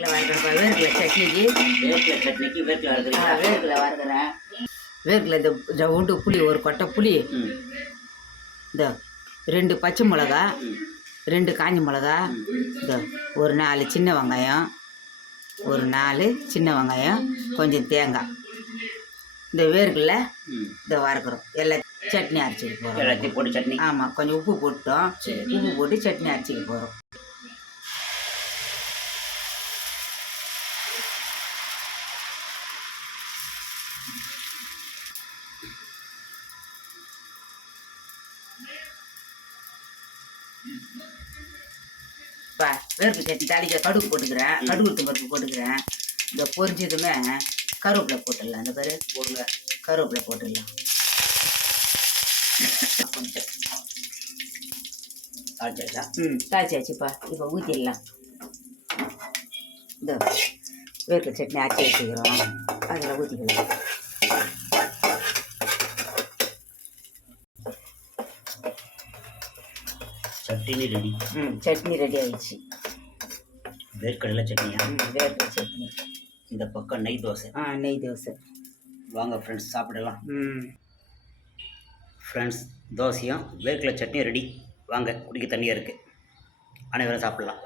வேர்க்கடலை சட்னிக்கு வேர்க்கடலை வறுக்கிறேன். வேர்க்கடலை இந்த உண்டு புளி, ஒரு கொட்டை புளி, இந்த 2 பச்சை மிளகா, 2 காஞ்ச மிளகா, இந்த ஒரு 4 சின்ன வெங்காயம், ஒரு 4 சின்ன வெங்காயம், கொஞ்சம் தேங்காய், இந்த வேர்க்கடலை இதை வறுக்கிறோம். எல்லாம் சட்னி அரைச்சிக்க போகிறோம். எல்லாத்தையும் போட்டு சட்னி. ஆமாம், கொஞ்சம் உப்பு போட்டோம். உப்பு போட்டு சட்னி அரைச்சிக்க போகிறோம். இப்போ வேர்க்கு சட்னி தாளிக்க கடுகு போட்டுக்கிறேன். கடுகு உளுத்தம் பருப்பு போட்டுக்கிறேன். இந்த பொரிஞ்சதுமே கருவேப்பிலை போட்டுடலாம். அந்த பேர் போடுங்க, கருவேப்பிலை போட்டுடலாம். கொஞ்சம் தாளிச்சாச்சா? தாளிச்சாச்சுப்பா. இப்போ ஊற்றிடலாம். இந்த வேர்க்கடலை சட்னி அரைச்சி வச்சுக்கிறோம், அதில் ஊற்றிக்கலாம். சட்னி ரெடி. சட்னி ரெடி ஆயிடுச்சு. வேர்க்கடலை சட்னியா? வேர்க்கடலை சட்னி. இந்த பக்கம் நெய் தோசை. நெய் தோசை. வாங்க ஃப்ரெண்ட்ஸ், சாப்பிடலாம். ஃப்ரெண்ட்ஸ், தோசையும் வேர்க்கடலை சட்னியும் ரெடி. வாங்க, குடிக்க தண்ணியாக இருக்குது. அனைவரும் சாப்பிடலாம்.